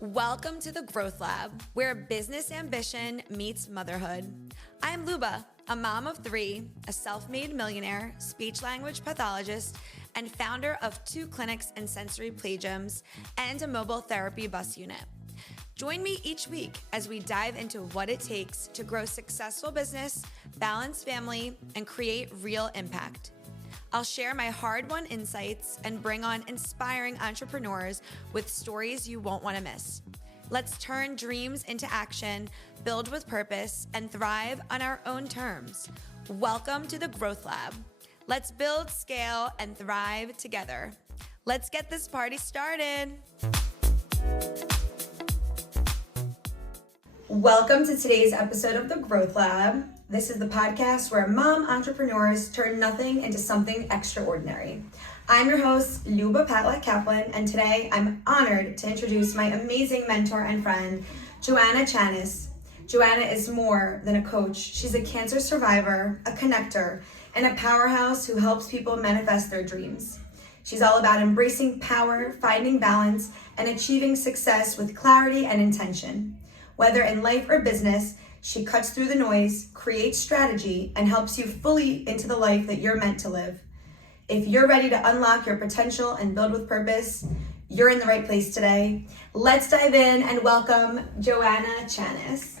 Welcome to the Growth Lab, where business ambition meets motherhood. I'm Luba, a mom of three, a self-made millionaire, speech-language pathologist, and founder of 2 clinics in sensory play gyms and a mobile therapy bus unit. Join me each week as we dive into what it takes to grow successful business, balance family, and create real impact. I'll share my hard-won insights and bring on inspiring entrepreneurs with stories you won't want to miss. Let's turn dreams into action, build with purpose, and thrive on our own terms. Welcome to the Growth Lab. Let's build, scale, and thrive together. Let's get this party started. Welcome to today's episode of the Growth Lab. This is the podcast where mom entrepreneurs turn nothing into something extraordinary. I'm your host, Luba Kaplan, and today I'm honored to introduce my amazing mentor and friend, Joanna Chanis. Joanna is more than a coach. She's a cancer survivor, a connector, and a powerhouse who helps people manifest their dreams. She's all about embracing power, finding balance, and achieving success with clarity and intention. Whether in life or business, she cuts through the noise, creates strategy, and helps you fully into the life that you're meant to live. If you're ready to unlock your potential and build with purpose, you're in the right place today. Let's dive in and welcome Joanna Chanis.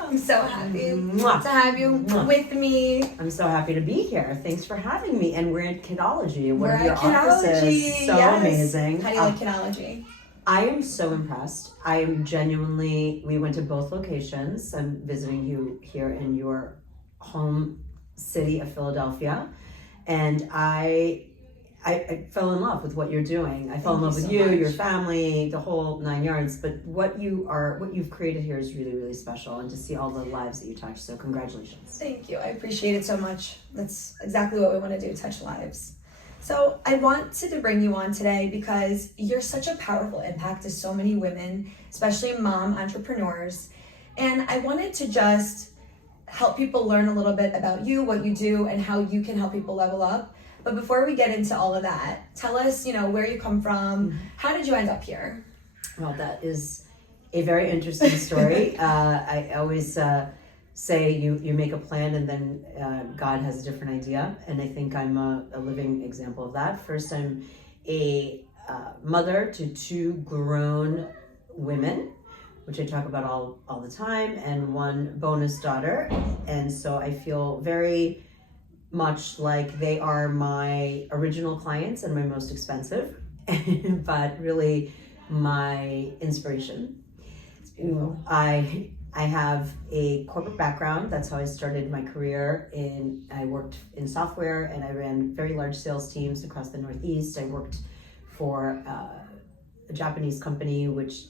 I'm so happy to have you with me. I'm so happy to be here. Thanks for having me. And we're in Kidology, one of your Kidology. offices. So yes. Amazing. How do you like Kidology? I am so impressed. I am genuinely, we went to both locations. I'm visiting you here in your home city of Philadelphia. And I fell in love with what you're doing. I fell in love with you, your family, the whole 9 yards. But what you've created here is really, really special. And to see all the lives that you touch. So congratulations. Thank you. I appreciate it so much. That's exactly what we want to do, touch lives. So I wanted to bring you on today because you're such a powerful impact to so many women, especially mom entrepreneurs. And I wanted to just help people learn a little bit about you, what you do, and how you can help people level up. But before we get into all of that, tell us, where you come from. How did you end up here? Well, that is a very interesting story. I always say you make a plan and then God has a different idea. And I think I'm a living example of that. First, I'm a mother to 2 grown women, which I talk about all the time, and 1 bonus daughter. And so I feel very much like they are my original clients and my most expensive, but really my inspiration. It's beautiful. I have a corporate background. That's how I started my career. I worked in software and I ran very large sales teams across the Northeast. I worked for a Japanese company, which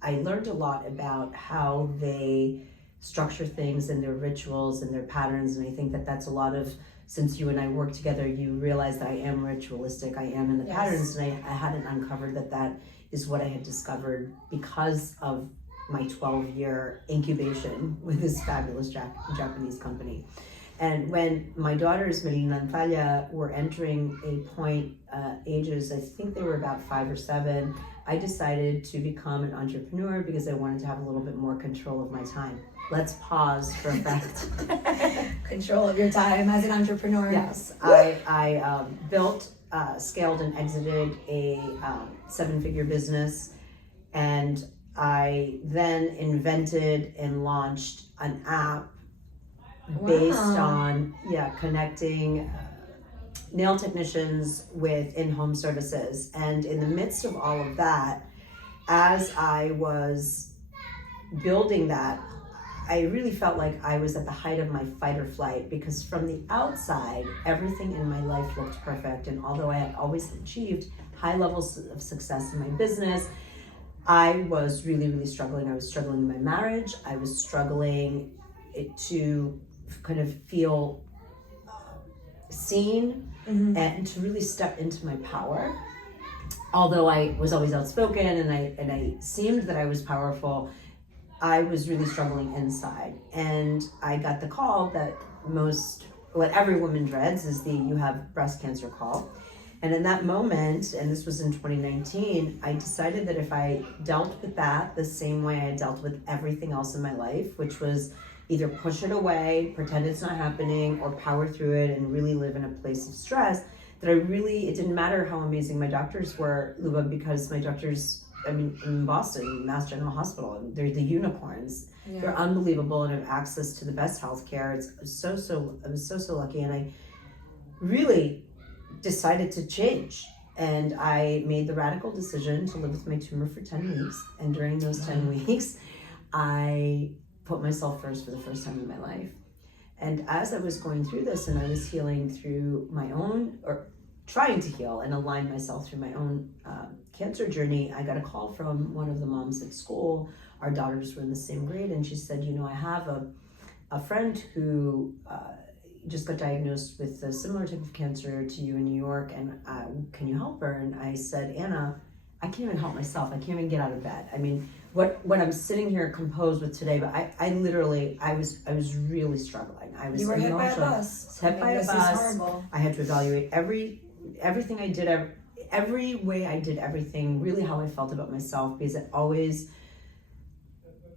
I learned a lot about how they structure things and their rituals and their patterns. And I think that that's a lot of, since you and I work together, you realize that I am ritualistic. I am in the patterns. And I hadn't uncovered that is what I had discovered because of my 12-year incubation with this fabulous Japanese company. And when my daughters, Marina and Talia, were entering a point, ages, I think they were about 5 or 7, I decided to become an entrepreneur because I wanted to have a little bit more control of my time. Let's pause for a fact. Control of your time as an entrepreneur. Yes, I built, scaled and exited a 7-figure business, and I then invented and launched an app based on connecting nail technicians with in-home services. And in the midst of all of that, as I was building that, I really felt like I was at the height of my fight or flight, because from the outside, everything in my life looked perfect. And although I had always achieved high levels of success in my business, I was really, really struggling. I was struggling in my marriage. I was struggling to kind of feel seen and to really step into my power. Although I was always outspoken and I seemed that I was powerful, I was really struggling inside. And I got the call that what every woman dreads is you have breast cancer call. And in that moment, and this was in 2019, I decided that if I dealt with that the same way I dealt with everything else in my life, which was either push it away, pretend it's not happening, or power through it and really live in a place of stress, that it didn't matter how amazing my doctors were, Luba, because my doctors, in Boston, Mass General Hospital, they're the unicorns. Yeah. They're unbelievable and have access to the best healthcare. I was so lucky, and I really decided to change. And I made the radical decision to live with my tumor for 10 weeks. And during those 10 weeks, I put myself first for the first time in my life. And as I was going through this and I was healing through my own, or trying to heal and align myself through my own cancer journey, I got a call from one of the moms at school. Our daughters were in the same grade, and she said, I have a friend who just got diagnosed with a similar type of cancer to you in New York, and can you help her? And I said, Anna, I can't even help myself. I can't even get out of bed. What I'm sitting here composed with today, but I was really struggling. I was You were hit by a bus. Hit by a bus. Is horrible. I had to evaluate everything I did, every way I did everything, really how I felt about myself, because it always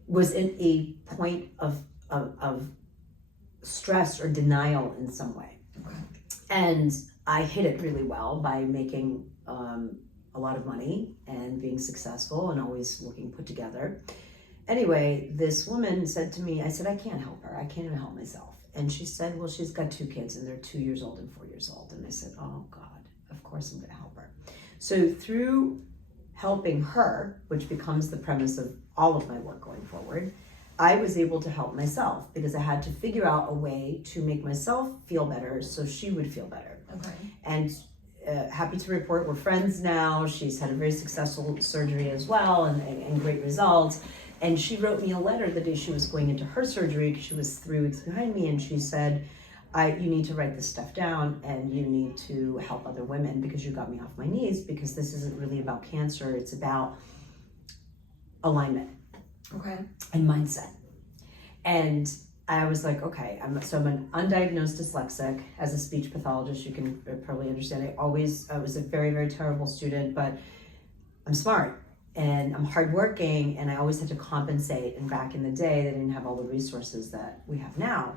was in a point of stress or denial in some way. Okay. And I hid it really well by making a lot of money and being successful and always looking put together. Anyway, this woman said to me, I said, I can't help her. I can't even help myself. And she said, well, she's got 2 kids and they're 2 years old and 4 years old. And I said, oh God, of course I'm going to help her. So through helping her, which becomes the premise of all of my work going forward, I was able to help myself because I had to figure out a way to make myself feel better so she would feel better. Okay. And happy to report we're friends now. She's had a very successful surgery as well and great results. And she wrote me a letter the day she was going into her surgery because she was 3 weeks behind me. And she said, you need to write this stuff down and you need to help other women because you got me off my knees, because this isn't really about cancer. It's about alignment. Okay. And mindset. And I was like, okay, I'm an undiagnosed dyslexic. As a speech pathologist, you can probably understand. I was a very, very terrible student, but I'm smart and I'm hardworking, and I always had to compensate. And back in the day, they didn't have all the resources that we have now.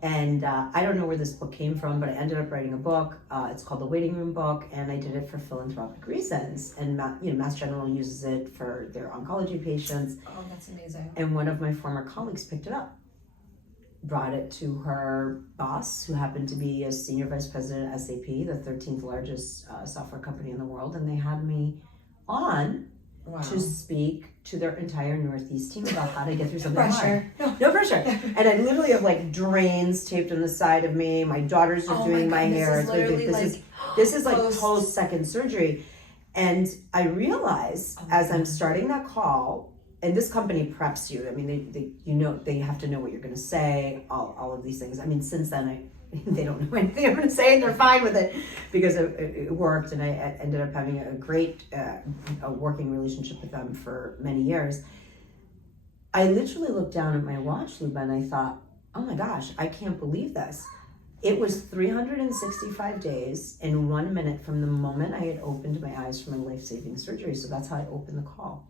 And I don't know where this book came from, but I ended up writing a book. It's called The Waiting Room Book, and I did it for philanthropic reasons. And Mass General uses it for their oncology patients. Oh, that's amazing. And one of my former colleagues picked it up, brought it to her boss, who happened to be a senior vice president at SAP, the 13th largest software company in the world. And they had me on to speak to their entire Northeast team about how to get through something hard. No pressure. And I literally have like drains taped on the side of me. My daughters are doing my hair. This is like post second surgery. And I realize as I'm starting that call, and this company preps you. They have to know what you're going to say, all of these things. Since then, they don't know anything I'm going to say, and they're fine with it because it worked, and I ended up having a great working relationship with them for many years. I literally looked down at my watch, Luba, and I thought, oh my gosh, I can't believe this. It was 365 days and 1 minute from the moment I had opened my eyes from my life-saving surgery. So that's how I opened the call.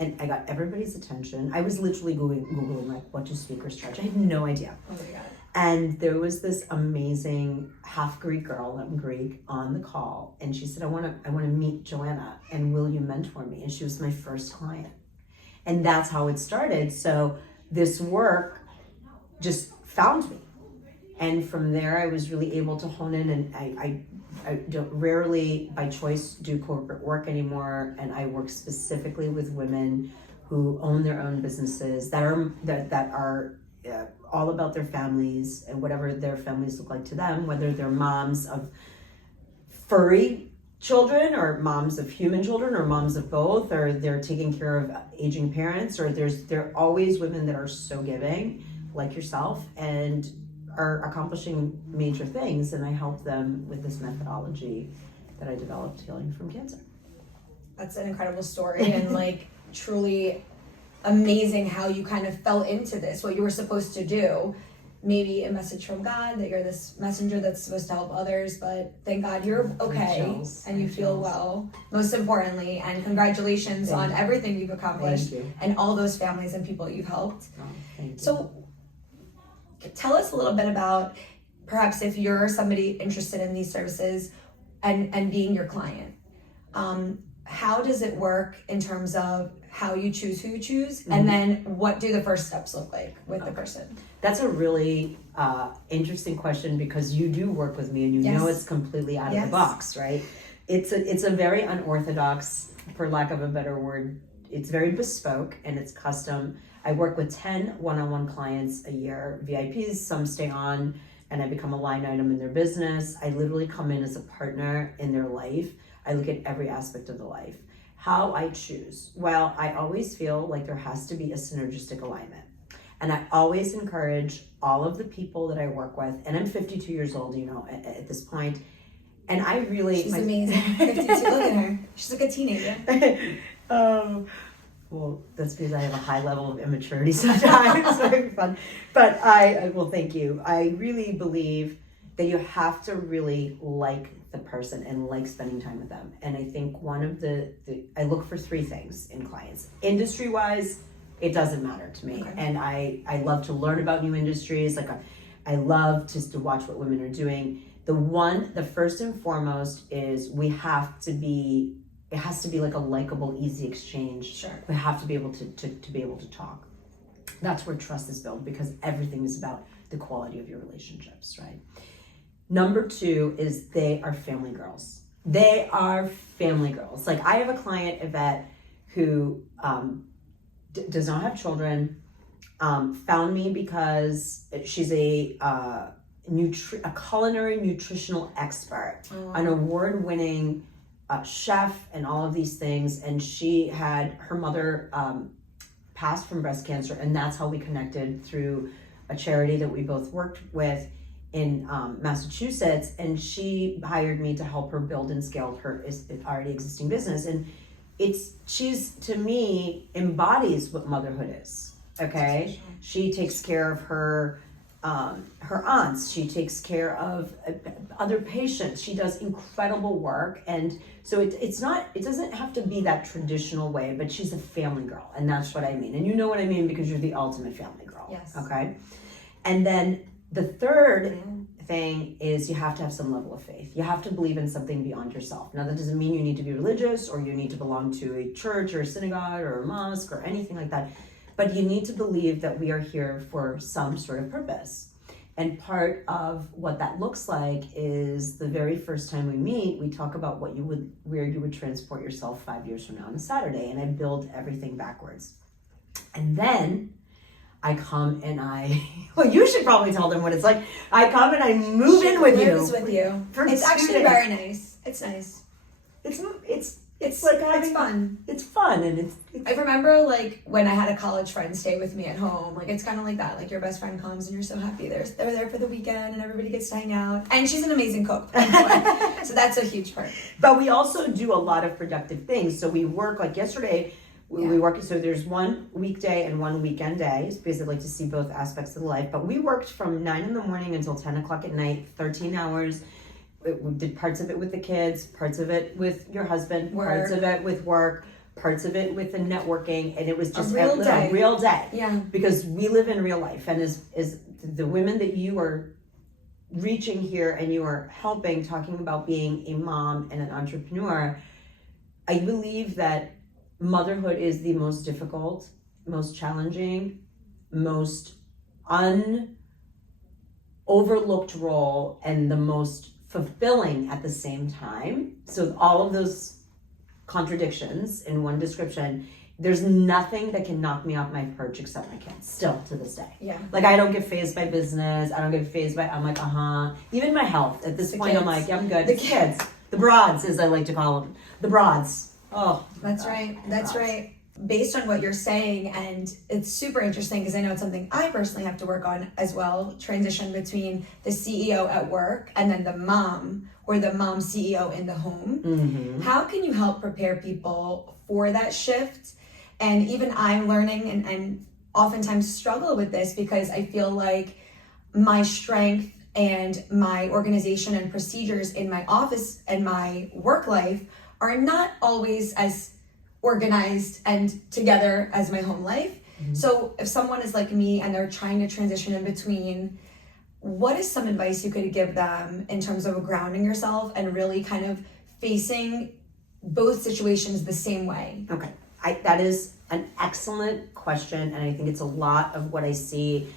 And I got everybody's attention. I was literally Googling like, what do speakers charge? I had no idea. Oh my God. And there was this amazing half Greek girl, I'm Greek, on the call. And she said, I want to meet Joanna, and will you mentor me? And she was my first client. And that's how it started. So this work just found me. And from there, I was really able to hone in, and I don't rarely by choice do corporate work anymore. And I work specifically with women who own their own businesses that are all about their families and whatever their families look like to them, whether they're moms of furry children or moms of human children or moms of both, or they're taking care of aging parents, or there are always women that are so giving like yourself and are accomplishing major things. And I help them with this methodology that I developed healing from cancer. That's an incredible story and truly amazing how you kind of fell into this, what you were supposed to do. maybe a message from God that you're this messenger that's supposed to help others, but thank God you're okay and you feel well, most importantly, and congratulations on everything you've accomplished and all those families and people you've helped. Thank you. So tell us a little bit about, perhaps if you're somebody interested in these services and being your client, how does it work in terms of how you choose who you choose, and then what do the first steps look like with the person? That's a really interesting question, because you do work with me and you know it's completely out of the box, right? It's a very unorthodox, for lack of a better word. It's very bespoke and it's custom. I work with 10 one-on-one clients a year, VIPs. Some stay on and I become a line item in their business. I literally come in as a partner in their life. I look at every aspect of the life. How I choose? Well, I always feel like there has to be a synergistic alignment. And I always encourage all of the people that I work with, and I'm 52 years old, at this point, and I really... She's amazing. 52, look at her. She's like a teenager. Well, that's because I have a high level of immaturity sometimes. It's very fun. But well, thank you. I really believe that you have to really like the person and like spending time with them. And I think one of I look for three things in clients. Industry-wise, it doesn't matter to me. Okay. And I love to learn about new industries. Like I love just to watch what women are doing. The first and foremost is it has to be like a likable, easy exchange. Sure. We have to be able to be able to talk. That's where trust is built, because everything is about the quality of your relationships, right? Number two is they are family girls. They are family girls. Like I have a client, Yvette, who does not have children, found me because she's a culinary nutritional expert, an award-winning chef and all of these things. And she had her mother passed from breast cancer, and that's how we connected through a charity that we both worked with in Massachusetts, and she hired me to help her build and scale her already existing business. And she's to me embodies what motherhood is. Okay, she takes care of her aunts. She takes care of other patients. She does incredible work, and so it doesn't have to be that traditional way. But she's a family girl, and that's what I mean. And you know what I mean, because you're the ultimate family girl. Yes. Okay, and then the third thing is you have to have some level of faith. You have to believe in something beyond yourself. Now, that doesn't mean you need to be religious or you need to belong to a church or a synagogue or a mosque or anything like that. But you need to believe that we are here for some sort of purpose. And part of what that looks like is the very first time we meet, we talk about where you would transport yourself 5 years from now on a Saturday. And I build everything backwards. And then I come and well, you should probably tell them what it's like. I come and I move in with you. It's actually very nice. It's nice. It's like it's fun. It's fun, and it's I remember like when I had a college friend stay with me at home. Like it's kind of like that. Like your best friend comes and you're so happy they're there for the weekend and everybody gets to hang out. And she's an amazing cook, so that's a huge part. But we also do a lot of productive things. So we work like yesterday. We work, so there's one weekday and one weekend day, because I like to see both aspects of the life. But we worked from 9 in the morning until 10 o'clock at night, 13 hours. We did parts of it with the kids, parts of it with your husband, parts of it with work, parts of it with the networking. And it was just a real day. Yeah. Because we live in real life. And as the women that you are reaching here and you are helping, talking about being a mom and an entrepreneur, I believe that motherhood is the most difficult, most challenging, most overlooked role, and the most fulfilling at the same time. So all of those contradictions in one description, there's nothing that can knock me off my perch except my kids, still to this day. Yeah. Like I don't get fazed by business. I don't get fazed by, I'm like, even my health. At this point, kids. I'm like, I'm good. The kids, the broads, as I like to call them, the broads. Oh, that's right. That's right. Based on what you're saying, and it's super interesting because I know it's something I personally have to work on as well, transition between the CEO at work and then the mom or the mom CEO in the home. Mm-hmm. How can you help prepare people for that shift? And even I'm learning and oftentimes struggle with this because I feel like my strength and my organization and procedures in my office and my work life are not always as organized and together as my home life. So if someone is like me and they're trying to transition in between, what is some advice you could give them in terms of grounding yourself and really kind of facing both situations the same way? Okay, that is an excellent question, and I think it's a lot of what I see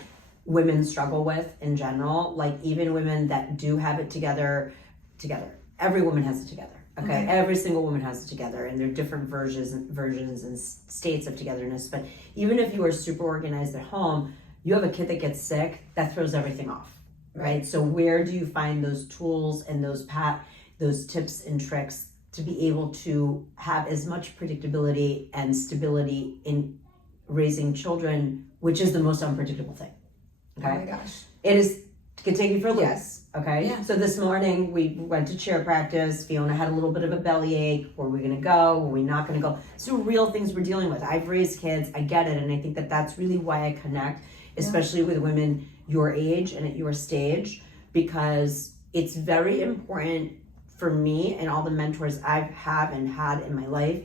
women struggle with in general. Like even women that do have it together. Every woman has it together. Okay, every single woman has it together, and there are different versions and states of togetherness. But even if you are super organized at home, you have a kid that gets sick, that throws everything off, right? So where do you find those tools and those tips and tricks to be able to have as much predictability and stability in raising children, which is the most unpredictable thing? Okay. Oh my gosh. It is. Can take you for a loop. Yes. Okay. Yeah. So this morning we went to cheer practice. Fiona had a little bit of a bellyache. Were we going to go? Were we not going to go? So real things we're dealing with. I've raised kids. I get it. And I think that that's really why I connect, especially with women your age and at your stage, because it's very important for me and all the mentors I have and had in my life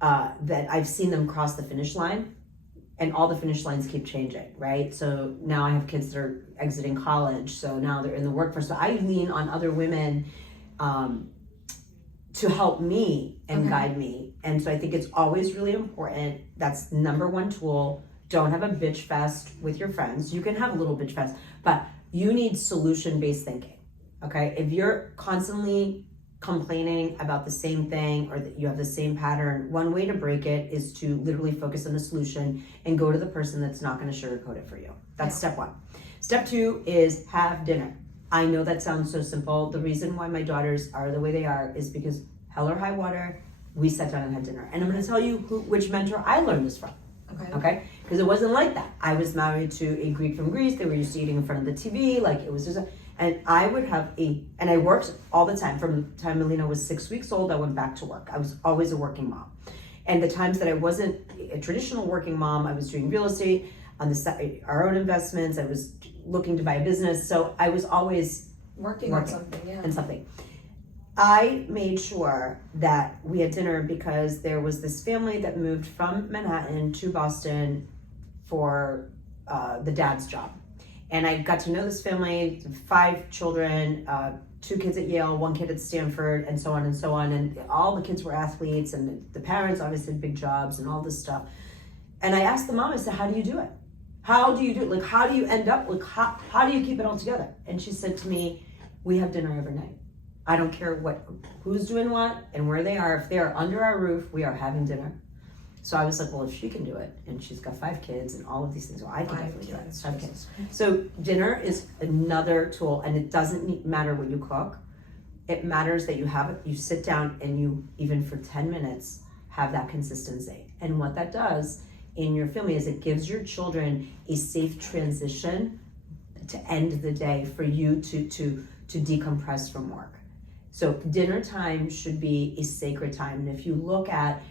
that I've seen them cross the finish line. And all the finish lines keep changing, right? So now I have kids that are exiting college, so now they're in the workforce. So I lean on other women to help me and guide me. And so I think it's always really important. That's number one tool. Don't have a bitch fest with your friends. You can have a little bitch fest, but you need solution-based thinking, okay? If you're constantly complaining about the same thing or that you have the same pattern, one way to break it is to literally focus on the solution and go to the person that's not going to sugarcoat it for you. That's step one. Step two is have dinner. I know that sounds so simple. The reason why my daughters are the way they are is because hell or high water, we sat down and had dinner. And I'm going to tell you which mentor I learned this from. Okay? Because it wasn't like that. I was married to a Greek from Greece. They were used to eating in front of the TV. Like it was just and I would have and I worked all the time. From the time Melina was 6 weeks old, I went back to work. I was always a working mom. And the times that I wasn't a traditional working mom, I was doing real estate, on the side, our own investments. I was looking to buy a business. So I was always working on something, and something. I made sure that we had dinner because there was this family that moved from Manhattan to Boston for the dad's job. And I got to know this family, 5 children, 2 kids at Yale, 1 kid at Stanford, and so on and so on. And all the kids were athletes, and the parents obviously had big jobs and all this stuff. And I asked the mom, I said, how do you do it? How do you do it? Like, how do you end up, like, how do you keep it all together? And she said to me, we have dinner every night. I don't care who's doing what and where they are. If they are under our roof, we are having dinner. So I was like, well, if she can do it, and she's got 5 kids and all of these things, well, I can definitely do it. 5 kids. So dinner is another tool, and it doesn't matter what you cook. It matters that you sit down and you, even for 10 minutes, have that consistency. And what that does in your family is it gives your children a safe transition to end the day for you to decompress from work. So dinner time should be a sacred time. And if you look at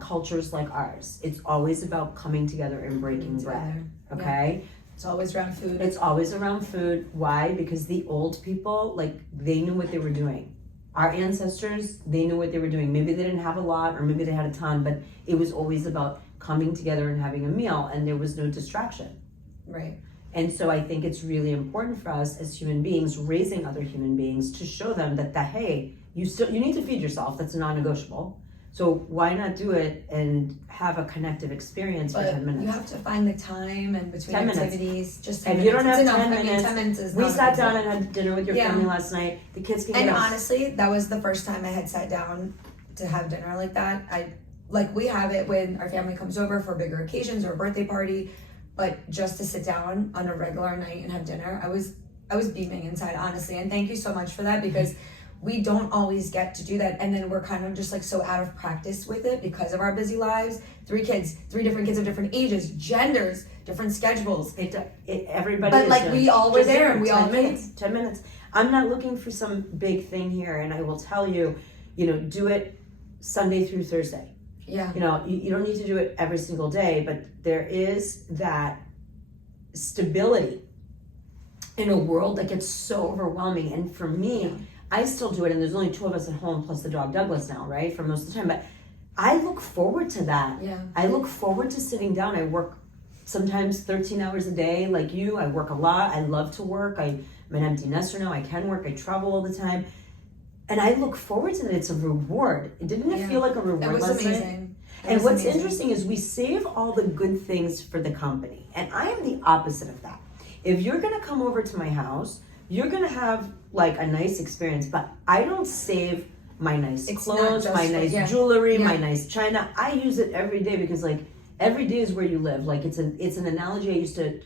cultures like ours, it's always about coming together and breaking bread, okay? Yeah. It's always around food. It's always around food. Why? Because the old people, like, they knew what they were doing. Our ancestors, they knew what they were doing. Maybe they didn't have a lot, or maybe they had a ton, but it was always about coming together and having a meal, and there was no distraction. Right. And so I think it's really important for us as human beings, raising other human beings, to show them that hey, you need to feed yourself. That's non-negotiable. So why not do it and have a connective experience for 10 minutes? You have to find the time and between 10 activities. Minutes. Just 10 if minutes. You don't have 10 minutes. minutes. 10 minutes is we sat down enough. and had dinner with your family last night. The kids can And get honestly, that was the first time I had sat down to have dinner like that. We have it when our family comes over for bigger occasions or a birthday party, but just to sit down on a regular night and have dinner, I was beaming inside, honestly. And thank you so much for that, because we don't always get to do that, and then we're kind of just like so out of practice with it because of our busy lives. 3 different kids of different ages, genders, different schedules. Everybody. But like we all were there, and we all 10 minutes. 10 minutes. I'm not looking for some big thing here, and I will tell you, do it Sunday through Thursday. Yeah. You don't need to do it every single day, but there is that stability in a world that gets so overwhelming. And for me, I still do it, and there's only 2 of us at home plus the dog Douglas now, right, for most of the time. But I look forward to that. Yeah. I look forward to sitting down. I work sometimes 13 hours a day like you. I work a lot. I love to work. I'm an empty nester now. I can work. I travel all the time. And I look forward to that. It's a reward. Didn't it feel like a reward? It was lesson? amazing. And what's interesting is we save all the good things for the company. And I am the opposite of that. If you're going to come over to my house, you're going to have like a nice experience, but I don't save my nice clothes, my nice jewelry, my nice china. I use it every day because like every day is where you live. Like it's an analogy. I used to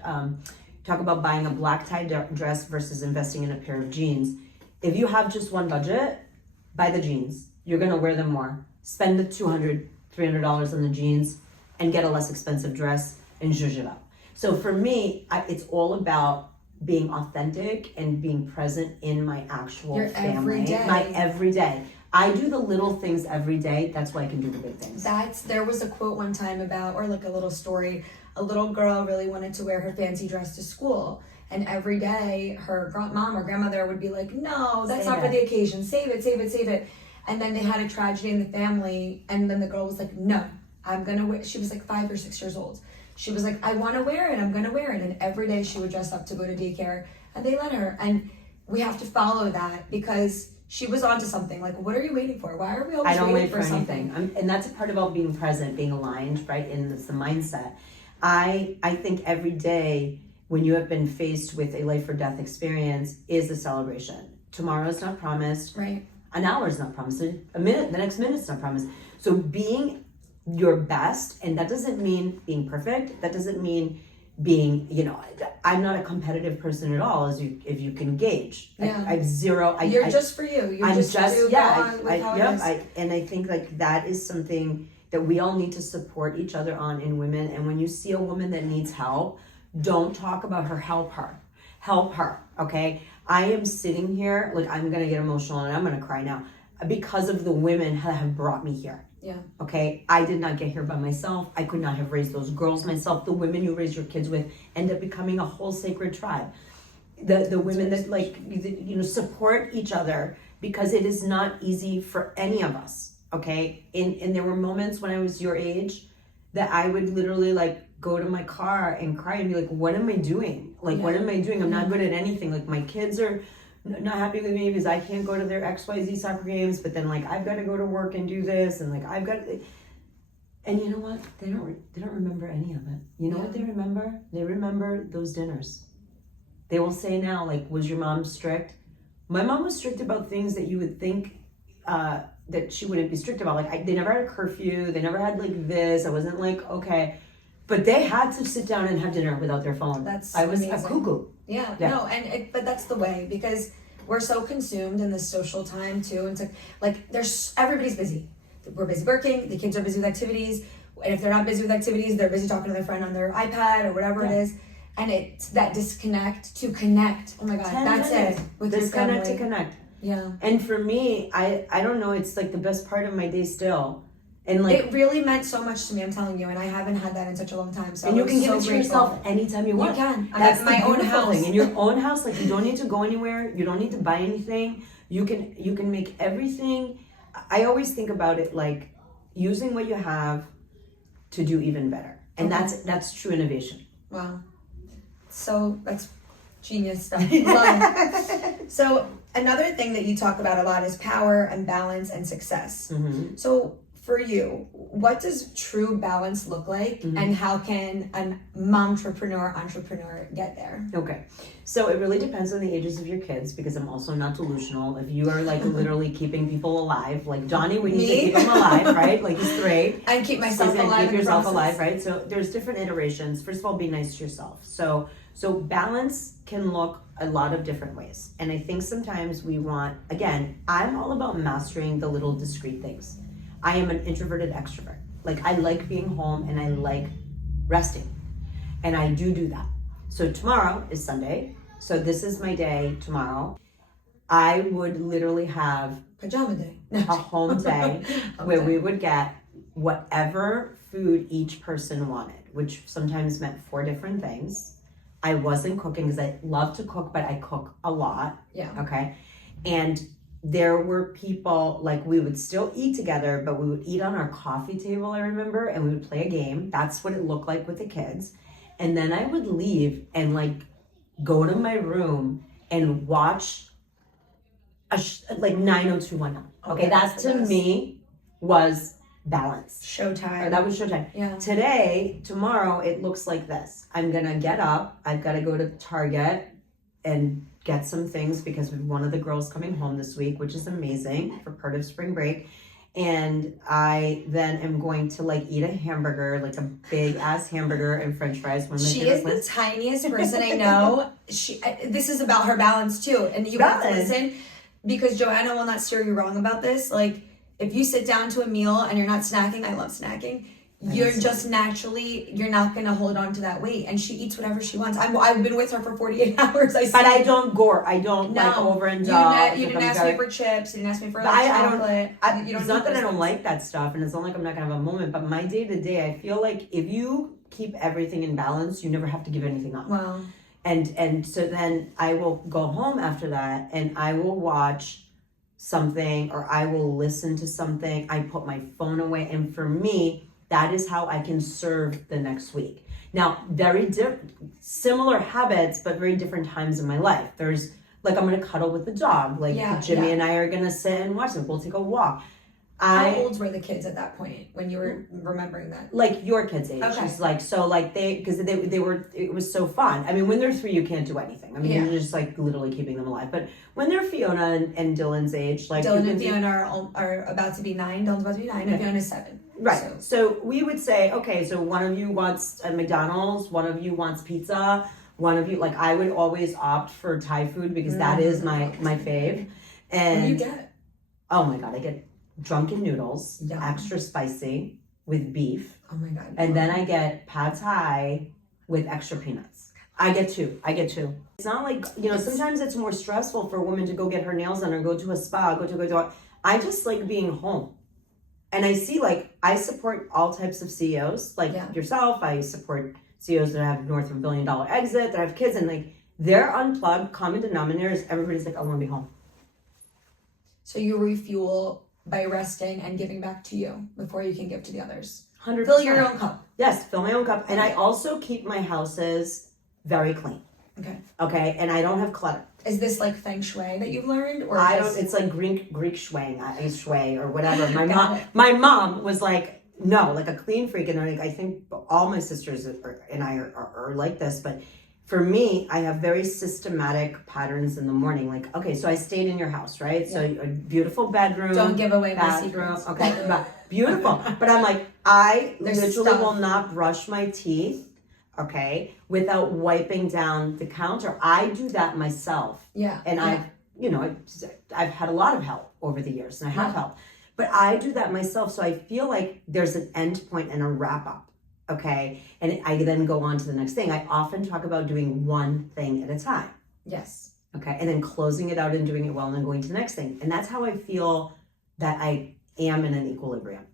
talk about buying a black tie dress versus investing in a pair of jeans. If you have just one budget, buy the jeans. You're going to wear them more. Spend the $200, $300 on the jeans and get a less expensive dress and zhuzh it up. So for me, it's all about being authentic and being present in my actual family. My everyday. I do the little things every day. That's why I can do the big things. There was a quote one time about, or like a little story, a little girl really wanted to wear her fancy dress to school. And every day her mom or grandmother would be like, no, that's not for the occasion. Save it, save it, save it. And then they had a tragedy in the family. And then the girl was like, no, I'm going to wear. She was like 5 or 6 years old. She was like, I want to wear it. I'm going to wear it. And every day she would dress up to go to daycare. And they let her. And we have to follow that because she was onto something. Like, what are you waiting for? Why are we always waiting for something? And that's a part about being present, being aligned, right? And it's the mindset. I think every day when you have been faced with a life or death experience is a celebration. Tomorrow's not promised. Right. An hour is not promised. The next minute's not promised. So being your best, and that doesn't mean being perfect. That doesn't mean being, I'm not a competitive person at all, if you can gauge. Yeah. I've zero. You're just for you. And I think like that is something that we all need to support each other on in women. And when you see a woman that needs help, don't talk about her, help her, okay? I am sitting here, like I'm gonna get emotional and I'm gonna cry now because of the women that have brought me here. Yeah. Okay, I did not get here by myself. I could not have raised those girls myself. The women you raise your kids with end up becoming a whole sacred tribe. The women that support each other because it is not easy for any of us. Okay, and there were moments when I was your age that I would literally like go to my car and cry and be like, what am I doing? Like, what am I doing? I'm not good at anything. Like, my kids are not happy with me because I can't go to their XYZ soccer games, but then like I've got to go to work and do this, and like I've got to... And you know what? They don't remember any of it. You know what they remember? They remember those dinners. They will say now, like, was your mom strict? My mom was strict about things that you would think that she wouldn't be strict about. Like, they never had a curfew. They never had like this. I wasn't like, okay. But they had to sit down and have dinner without their phone. I was amazing. A cuckoo. Yeah. No, but that's the way, because we're so consumed in this social time too. And it's like everybody's busy. We're busy working. The kids are busy with activities. And if they're not busy with activities, they're busy talking to their friend on their iPad or whatever it is. And it's that disconnect to connect. Oh my God, that's it. With disconnect to connect. Yeah. And for me, I don't know, it's like the best part of my day still. And like, it really meant so much to me, I'm telling you, and I haven't had that in such a long time. So and you can give it to yourself anytime you want. You can. That's my own house. In your own house, like you don't need to go anywhere. You don't need to buy anything. You can make everything. I always think about it like using what you have to do even better, and that's true innovation. Wow. So that's genius stuff. Love it. So another thing that you talk about a lot is power and balance and success. Mm-hmm. So for you, what does true balance look like, and how can an entrepreneur get there? Okay, so it really depends on the ages of your kids, because I'm also not delusional. If you are like literally keeping people alive, like Johnny, we need to keep him alive, right? Like he's 3. And keep myself alive. Keep yourself alive, right? So there's different iterations. First of all, be nice to yourself. So balance can look a lot of different ways. And I think sometimes we want, again, I'm all about mastering the little discrete things. I am an introverted extrovert. Like I like being home and I like resting. And I do that. So tomorrow is Sunday. So this is my day tomorrow. I would literally have pajama day. A home day where we would get whatever food each person wanted, which sometimes meant 4 different things. I wasn't cooking because I love to cook, but I cook a lot. Yeah. Okay. And there were people, like, we would still eat together, but we would eat on our coffee table, I remember, and we would play a game. That's what it looked like with the kids. And then I would leave and like go to my room and watch like 90210. Okay, that to me was balance. Showtime. Or that was showtime. Yeah. Tomorrow, it looks like this. I'm gonna get up. I've got to go to Target and get some things because one of the girls coming home this week, which is amazing for part of spring break. And I then am going to like eat a hamburger, like a big ass hamburger and French fries. She is the tiniest person I know. This is about her balance too, and you have to listen because Joanna will not steer you wrong about this. Like, if you sit down to a meal and you're not snacking, I love snacking. You're just naturally, you're not gonna hold on to that weight, and she eats whatever she wants. I've been with her for 48 hours. But I don't gore. I don't like overindulge. You didn't ask me for chips. You didn't ask me for like chocolate. It's not that I don't like that stuff, and it's not like I'm not gonna have a moment. But my day to day, I feel like if you keep everything in balance, you never have to give anything up. Wow. And so then I will go home after that, and I will watch something, or I will listen to something. I put my phone away, and for me, that is how I can serve the next week. Now, very similar habits, but very different times in my life. There's like, I'm gonna cuddle with the dog. Like Jimmy and I are gonna sit and watch them. We'll take a walk. How old were the kids at that point when you were remembering that? Like your kids' age. Okay. It's like, so like because they were, it was so fun. I mean, when they're 3, you can't do anything. I mean, you're just like literally keeping them alive. But when they're Fiona and Dylan's age, like Dylan and Fiona are about to be 9. Dylan's about to be 9, and Fiona's 7. Right. So we would say, okay, so one of you wants a McDonald's, one of you wants pizza, one of you, like, I would always opt for Thai food because that is my fave. And what do you get? Oh my God, I get drunken noodles, extra spicy with beef. Oh my God. And then I get pad thai with extra peanuts. I get two. It's not like, sometimes it's more stressful for a woman to go get her nails done or go to a spa, I just like being home. And I see, like, I support all types of CEOs, like yourself. I support CEOs that have north of $1 billion exit, that have kids, and like, they're unplugged. Common denominator is everybody's like, I want to be home. So you refuel by resting and giving back to you before you can give to the others. 100%. Fill your own cup. Yes, fill my own cup. And I also keep my houses very clean. Okay, and I don't have clutter. Is this like feng shui that you've learned, or it's like Greek shui or whatever. My mom was like, no, like a clean freak, and I think all my sisters and I are like this. But for me, I have very systematic patterns in the morning. Like, okay, so I stayed in your house, right? Yeah. So a beautiful bedroom. Don't give away my secrets. Okay, beautiful. But I'm like, I literally will not brush my teeth. Okay, without wiping down the counter. I do that myself. Yeah. And I've had a lot of help over the years, and I have help. But I do that myself, so I feel like there's an end point and a wrap up. Okay, and I then go on to the next thing. I often talk about doing one thing at a time. Yes. Okay, and then closing it out and doing it well, and then going to the next thing. And that's how I feel that I am in an equilibrium.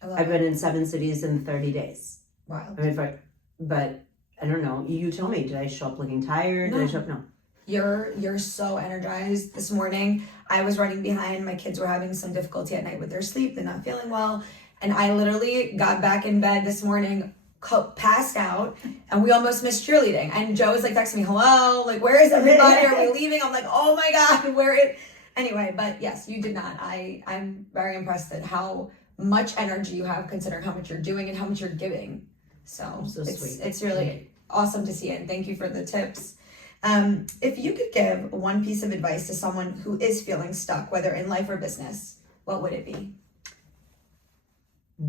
I've been in 7 cities in 30 days. Wow. I mean, but I don't know. You tell me. Did I show up looking tired? No. Did I show up? No. You're so energized. This morning, I was running behind. My kids were having some difficulty at night with their sleep. They're not feeling well. And I literally got back in bed this morning, passed out, and we almost missed cheerleading. And Joe was like texting me, hello, like, where is everybody? Are we leaving? I'm like, oh my God, Anyway, but yes, you did not. I'm very impressed at how much energy you have, considering how much you're doing and how much you're giving. So it's really awesome to see it, and thank you for the tips. If you could give one piece of advice to someone who is feeling stuck, whether in life or business, what would it be?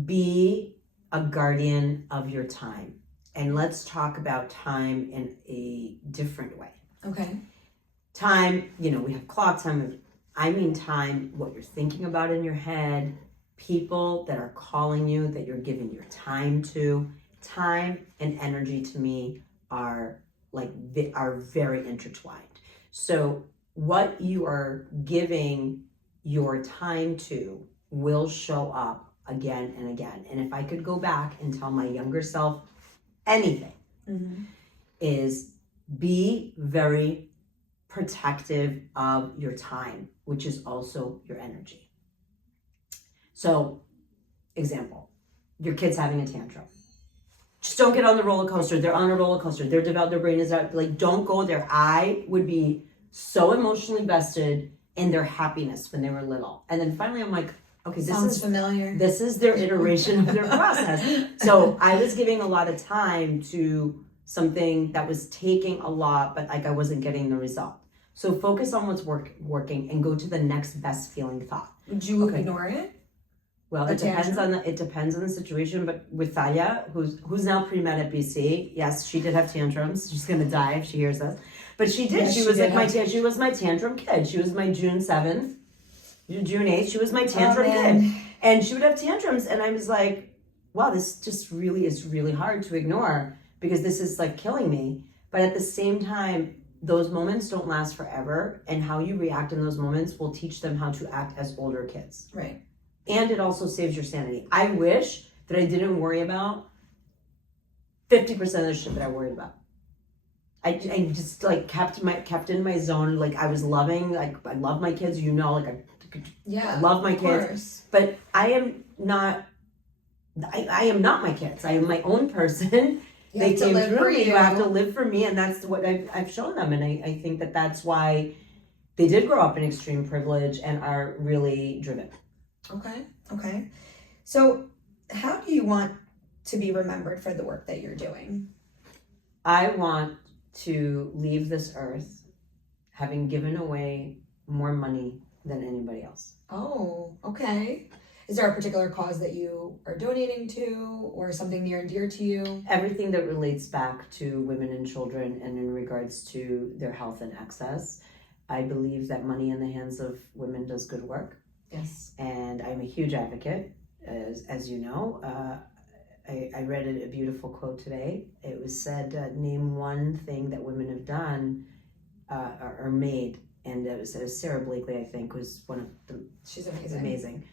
Be a guardian of your time. And let's talk about time in a different way. Okay. Time, we have clock time. I mean time, what you're thinking about in your head, people that are calling you, that you're giving your time to. Time and energy to me are very intertwined. So what you are giving your time to will show up again and again. And if I could go back and tell my younger self anything, is be very protective of your time, which is also your energy. So, example, your kid's having a tantrum. Just don't get on the roller coaster. They're on a roller coaster. They're developed, their brain is out. Like, don't go there. I would be so emotionally vested in their happiness when they were little. And then finally I'm like, okay, this Sounds is familiar. This is their iteration of their process. So I was giving a lot of time to something that was taking a lot, but like I wasn't getting the result. So focus on what's working and go to the next best feeling thought. Would you ignore it? Well, it depends on the situation. But with Thalia, who's now pre-med at BC, yes, she did have tantrums. She's gonna die if she hears this. But she did. Yes, she was my tantrum kid. She was my June 7th, June 8th. She was my tantrum kid, and she would have tantrums. And I was like, wow, this just really is really hard to ignore because this is like killing me. But at the same time, those moments don't last forever, and how you react in those moments will teach them how to act as older kids. Right. And it also saves your sanity. I wish that I didn't worry about 50% of the shit that I worried about. I just like kept in my zone. Like I was loving, like I love my kids, you know, like I love my kids. Course. But I am not my kids. I am my own person. They came through me. You have to live for me, and that's what I've shown them. And I think that that's why they did grow up in extreme privilege and are really driven. Okay. So how do you want to be remembered for the work that you're doing? I want to leave this earth having given away more money than anybody else. Oh, okay. Is there a particular cause that you are donating to or something near and dear to you? Everything that relates back to women and children and in regards to their health and access. I believe that money in the hands of women does good work. Yes. And I'm a huge advocate, as you know. I read a beautiful quote today. It was said, name one thing that women have done or made. And it was Sarah Blakely, I think, was one of the... She's amazing. Amazing.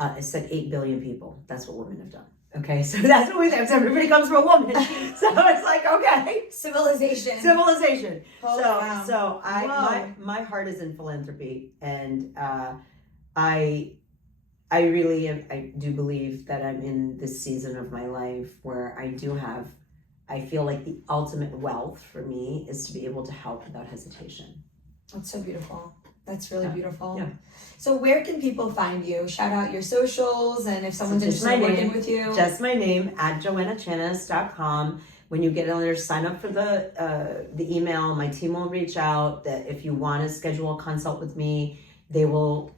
It said 8 billion people. That's what women have done. Okay, so that's what we think. So everybody comes from a woman. So it's like, okay. Civilization. Oh, wow. So my heart is in philanthropy, and I really am, I do believe that I'm in this season of my life where I feel like the ultimate wealth for me is to be able to help without hesitation. That's so beautiful. That's really beautiful. Yeah. So where can people find you? Shout out your socials, and if someone's interested in working with you. Just my name at joannachanis.com. When you get on there, sign up for the email. My team will reach out. That if you want to schedule a consult with me, they do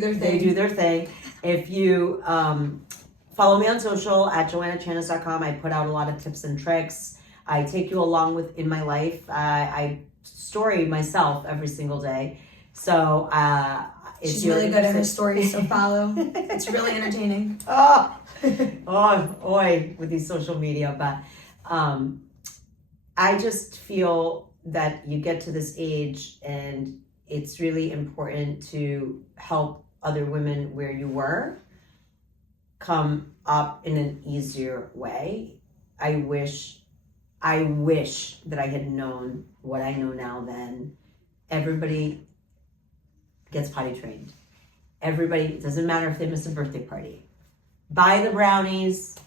their thing. If you follow me on social at joannachanis.com, I put out a lot of tips and tricks. I take you along in my life. I story myself every single day. So she's really good at her stories, so follow. It's really entertaining. With these social media. But I just feel that you get to this age and it's really important to help other women where you were come up in an easier way. I wish that I had known what I know now then. Everybody gets potty trained. Everybody, it doesn't matter if they miss a birthday party. Buy the brownies,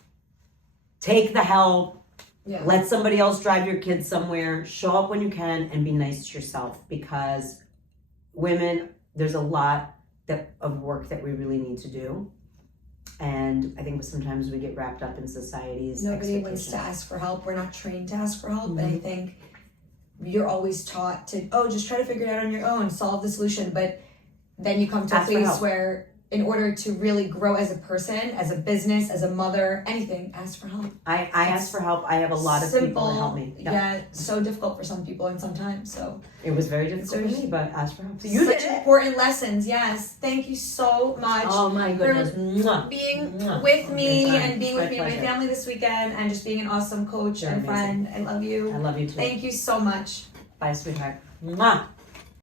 take the help, let somebody else drive your kids somewhere, show up when you can, and be nice to yourself, because women, there's a lot of work that we really need to do. And I think sometimes we get wrapped up in society's Nobody wants to ask for help. We're not trained to ask for help. Mm-hmm. And I think you're always taught to, just try to figure it out on your own, solve the solution. But then you come to a place where in order to really grow as a person, as a business, as a mother, anything, ask for help. I ask for help. I have a lot of people to help me. Yeah, so difficult for some people and sometimes. So it was very difficult for me, but ask for help. So such important lessons. Yes, thank you so much. Oh my goodness, for being with me and being with me and my family this weekend, and just being an awesome coach and friend. I love you. I love you too. Thank you so much. Bye, sweetheart. Mwah.